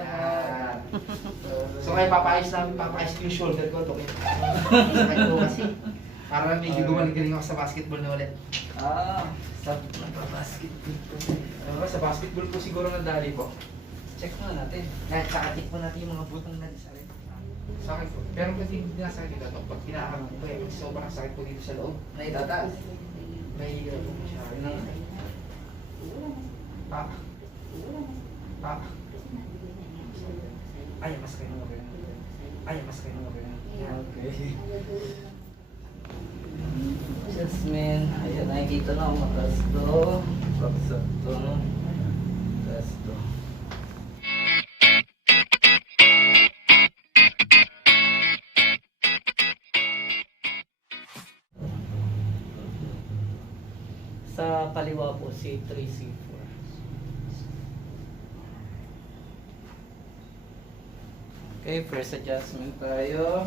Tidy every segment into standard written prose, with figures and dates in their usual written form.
Yan. So kaya papayos ko yung shoulder ko. Okay. Sakit ko kasi. Para medyo gumaling-galing ako sa basketball na ulit. Sa basketball po. Sa basketball po siguro nadali po. Check muna natin. Kahit sakatik po natin yung mga butang na sa rin. Sakit po. Pero kasi hindi nasakit dito. Pag pinaharap ko kasi sobrang sakit po dito sa loob. Naitataas. May po siya. Ay, mas kayo mo rin. Okay. Jasmine, ayan, nakikita na ako mataas to. Baksak to. Mataas to. Sa kaliwa po, C3, C4. Okay, first adjustment tayo.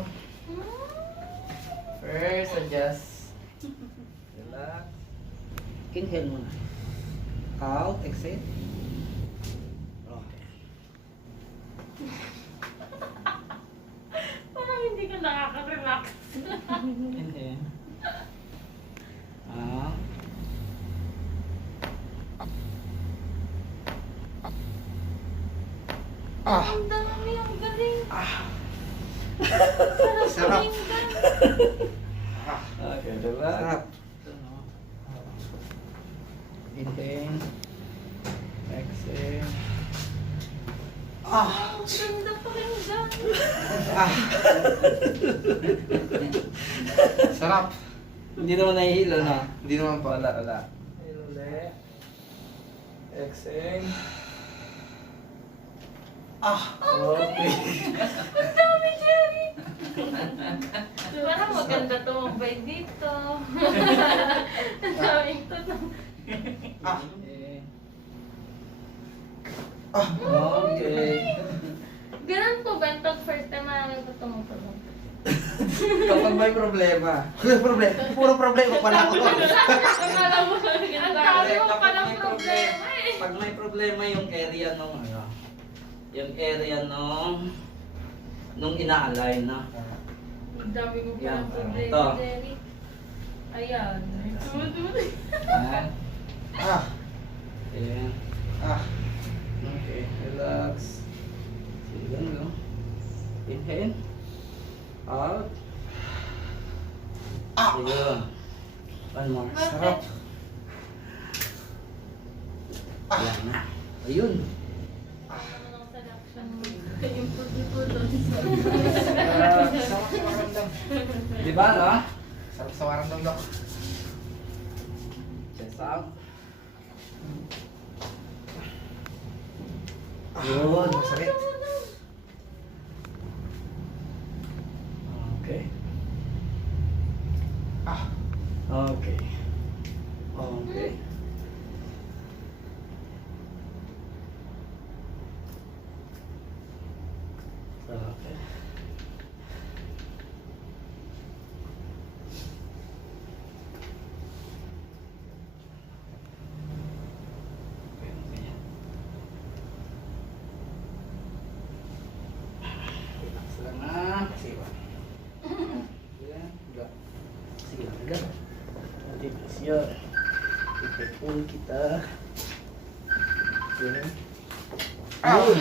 First adjust. Relax. Inhale muna. Out, exhale. Okay. Parang hindi ka nakaka-relax. Inhale. Out. Ang dami, ang galing. Sarap. Pakinggan. Okay, relax. Sarap. Inhale. Exhale. Ang ganda pakinggan. Sarap. Hindi naman nahihilo na. Hindi naman po. Wala. Inhale ulit. Exhale. Okay. Ang dami, Jerry. Parang maganda tumambay dito. Ang daming tunog. Okay. Ganun po ba? Pag first time namin ito tumutunog. Kapag may problema. Puro problema pala ako. Akala mo, ang dami mo Kapag palang may problema eh. Pag may problema yung area nung yung area nung ina-align na. Ang dami mo Yan, palang problema, ito. Jerry. Ayan. Tumutunog. Ayan. Ayan. Ah. Okay, relax. Sige lang. Inhale. Out. Ayun. One more. Sarap. Ayan na. Ayun. Ang seduction mo. Yung puti-puto. Sarap sa waramdam. Di ba, no? Sarap sa waramdam, Dok. Chest out. Yun. Masakit. Okay. Ah. Okay. Okay. Okay. Relax lang na. Sige ba? Yan. Go. Sige lang. Go. Nanti presyon. Ipipul kita. Yan. Yun.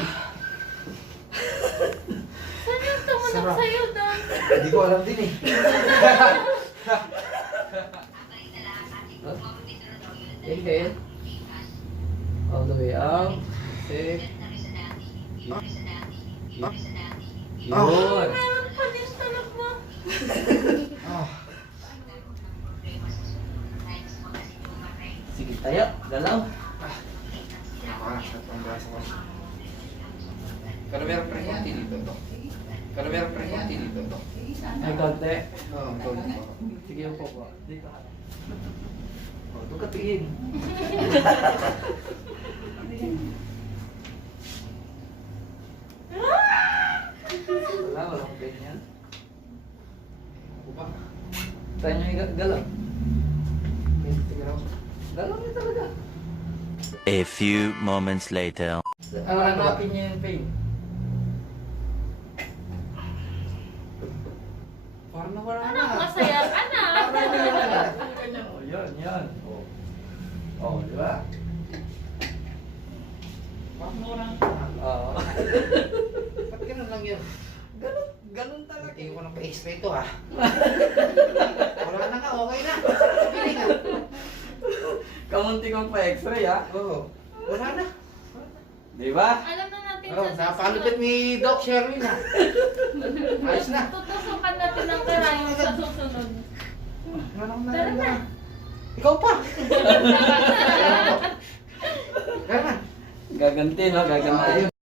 Saan yung tumunog Sarap. sa'yo, Don? Hindi ko alam din eh. Inhale. All the way out. Exhale. Yun. Meron pa din tunog mo. Ah. Sige tayo. Galaw. Nakakasat ang braso ko. Pero meron pa rin hati dito, Dok. Ay, konti. Oo, konti. Sige po po. Dito ka. O, ito ka tingin. Walang ganyan. Ako ba? Tayo nyo yung galaw. Tingnan ako. Galaw niya talaga. A few moments later. Hanapin niyo yung pain. nawala Ano, na. masaya ka na. Oh, yan. Oh, di ba? Parang nawala na. Oo. Ba't ganun lang yun? Ganun talaga. Tingin ko ng pa-x-ray ito ha. Wala na nga, okay na. Pili nga. Kamunti kong pa-x-ray ha. Oo. Wala na. Di ba? Alam na natin Oh, napalupit ni Doc Sherwin ha. Ayos na. Tutusukan natin ang karayom sa susunod. Wala na. Tara na. Ikaw pa. Tara na. Gaganti, no? Gaganti.